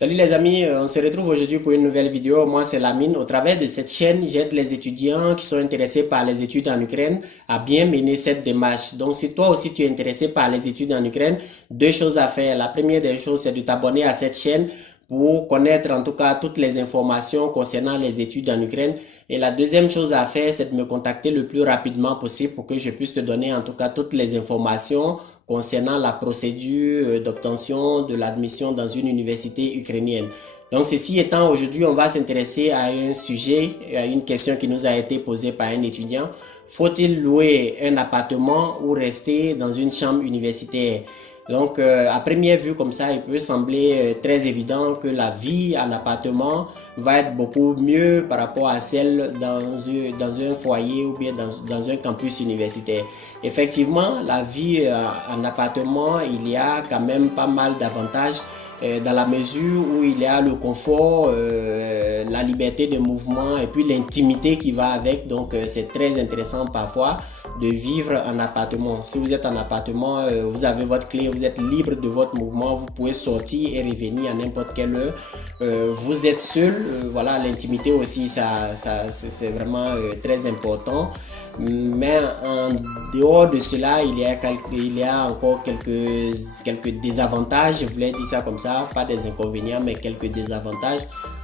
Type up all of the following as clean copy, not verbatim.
Salut les amis, on se retrouve aujourd'hui pour une nouvelle vidéo. Moi c'est Lamine. Au travers de cette chaîne, j'aide les étudiants qui sont intéressés par les études en Ukraine à bien mener cette démarche. Donc si toi aussi tu es intéressé par les études en Ukraine, deux choses à faire. La première des choses, c'est de t'abonner à cette chaîne pour connaître en tout cas toutes les informations concernant les études en Ukraine. Et la deuxième chose à faire, c'est de me contacter le plus rapidement possible pour que je puisse te donner en tout cas toutes les informations concernant la procédure d'obtention de l'admission dans une université ukrainienne. Donc ceci étant, aujourd'hui on va s'intéresser à un sujet, à une question qui nous a été posée par un étudiant. Faut-il louer un appartement ou rester dans une chambre universitaire? Donc, à première vue comme ça, il peut sembler très évident que la vie en appartement va être beaucoup mieux par rapport à celle dans un foyer ou bien dans un campus universitaire. Effectivement, la vie en appartement, il y a quand même pas mal d'avantages dans la mesure où il y a le confort, la liberté de mouvement et puis l'intimité qui va avec. Donc, c'est très intéressant parfois de vivre en appartement. Si vous êtes en appartement, vous avez votre clé, vous êtes libre de votre mouvement, vous pouvez sortir et revenir à n'importe quelle heure. Vous êtes seul, voilà, l'intimité aussi, c'est vraiment très important. Mais en dehors de cela, il y a encore quelques désavantages, je voulais dire ça comme ça, pas des inconvénients, mais quelques désavantages.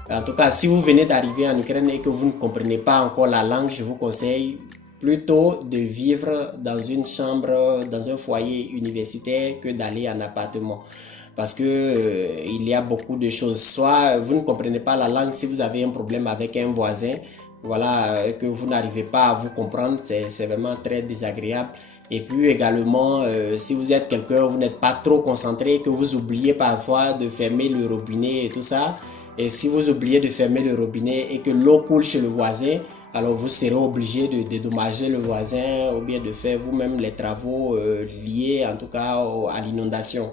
En tout cas, si vous venez d'arriver en Ukraine et que vous ne comprenez pas encore la langue, je vous conseille plutôt de vivre dans une chambre, dans un foyer universitaire que d'aller en appartement. Parce que il y a beaucoup de choses. Soit vous ne comprenez pas la langue, si vous avez un problème avec un voisin, voilà, que vous n'arrivez pas à vous comprendre, c'est vraiment très désagréable. Et puis également, si vous êtes quelqu'un, vous n'êtes pas trop concentré, que vous oubliez parfois de fermer le robinet et tout ça. Et si vous oubliez de fermer le robinet et que l'eau coule chez le voisin, alors vous serez obligé de dédommager le voisin ou bien de faire vous-même les travaux liés en tout cas à l'inondation.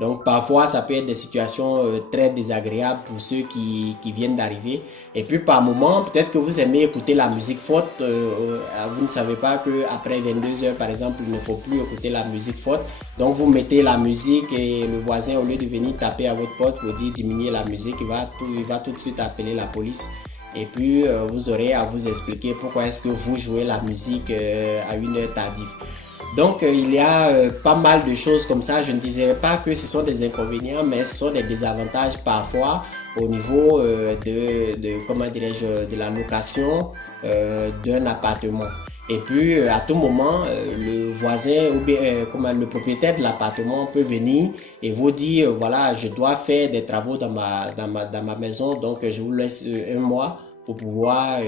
Donc parfois ça peut être des situations très désagréables pour ceux qui viennent d'arriver. Et puis par moment, peut-être que vous aimez écouter la musique forte. Vous ne savez pas qu'après 22 heures par exemple, il ne faut plus écouter la musique forte. Donc vous mettez la musique et le voisin, au lieu de venir taper à votre porte pour dire diminuer la musique, il va tout de suite appeler la police. Et puis vous aurez à vous expliquer pourquoi est-ce que vous jouez la musique à une heure tardive. Donc il y a pas mal de choses comme ça. Je ne dirais pas que ce sont des inconvénients, mais ce sont des désavantages parfois au niveau comment dirais-je, de la location d'un appartement. Et puis à tout moment, le voisin ou bien le propriétaire de l'appartement peut venir et vous dire voilà, je dois faire des travaux dans ma maison, donc je vous laisse un mois pour pouvoir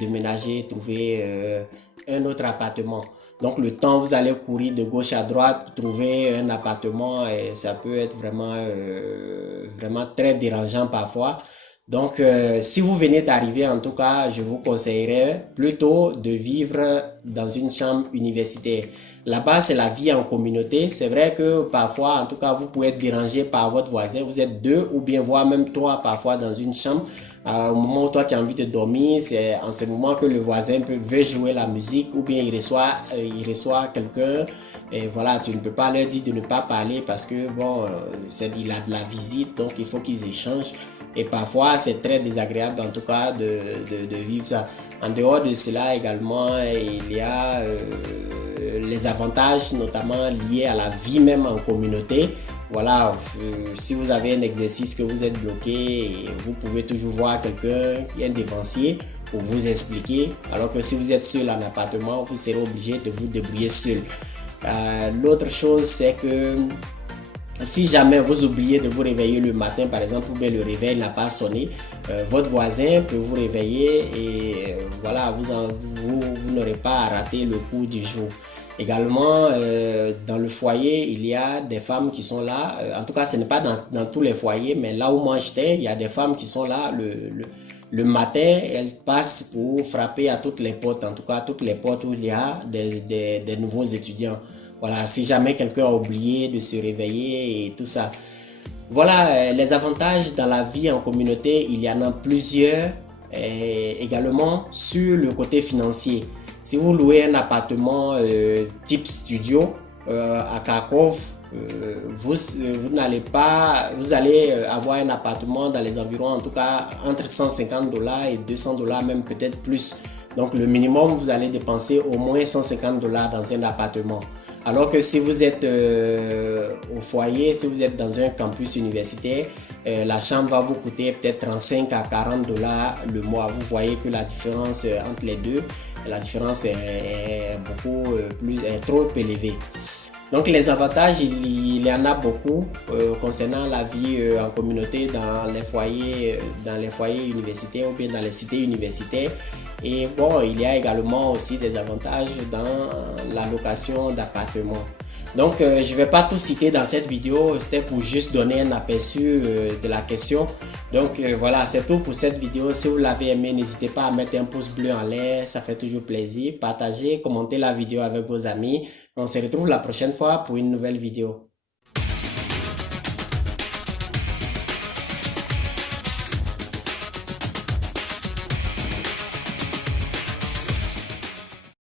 déménager, trouver un autre appartement. Donc le temps, vous allez courir de gauche à droite pour trouver un appartement et ça peut être vraiment très dérangeant parfois. Donc, si vous venez d'arriver, en tout cas, je vous conseillerais plutôt de vivre dans une chambre universitaire. Là-bas, c'est la vie en communauté. C'est vrai que parfois, en tout cas, vous pouvez être dérangé par votre voisin. Vous êtes deux ou bien voire même trois parfois dans une chambre. Au moment où toi, tu as envie de dormir, c'est en ce moment que le voisin veut jouer la musique ou bien il reçoit quelqu'un. Et voilà, tu ne peux pas leur dire de ne pas parler parce que, bon, il a de la visite, donc il faut qu'ils échangent. Et parfois, c'est très désagréable, en tout cas, de vivre ça. En dehors de cela, également, il y a les avantages, notamment liés à la vie même en communauté. Voilà, si vous avez un exercice que vous êtes bloqué, vous pouvez toujours voir quelqu'un, un dévancier, pour vous expliquer. Alors que si vous êtes seul en appartement, vous serez obligé de vous débrouiller seul. L'autre chose, c'est que si jamais vous oubliez de vous réveiller le matin, par exemple, ou bien le réveil n'a pas sonné, votre voisin peut vous réveiller et voilà, vous n'aurez pas à rater le cours du jour. Également, dans le foyer, il y a des femmes qui sont là. En tout cas, ce n'est pas dans tous les foyers, mais là où moi j'étais, il y a des femmes qui sont là le matin. Elles passent pour frapper à toutes les portes, en tout cas toutes les portes où il y a des nouveaux étudiants. Voilà, si jamais quelqu'un a oublié de se réveiller et tout ça. Voilà, les avantages dans la vie en communauté, il y en a plusieurs. Également sur le côté financier. Si vous louez un appartement type studio, à Kharkov, vous allez avoir un appartement dans les environs, en tout cas entre 150 $ et 200 $, même peut-être plus. Donc le minimum, vous allez dépenser au moins 150 $ dans un appartement. Alors que si vous êtes au foyer, si vous êtes dans un campus universitaire, la chambre va vous coûter peut-être 35 à 40 $ le mois. Vous voyez que la différence entre les deux, la différence est beaucoup trop élevée. Donc les avantages, il y en a beaucoup concernant la vie en communauté dans les foyers universitaires ou bien dans les cités universitaires. Et bon, il y a également aussi des avantages dans la location d'appartements. Donc je ne vais pas tout citer dans cette vidéo, c'était pour juste donner un aperçu de la question. Donc voilà, c'est tout pour cette vidéo. Si vous l'avez aimé, n'hésitez pas à mettre un pouce bleu en l'air, ça fait toujours plaisir. Partagez, commentez la vidéo avec vos amis. On se retrouve la prochaine fois pour une nouvelle vidéo.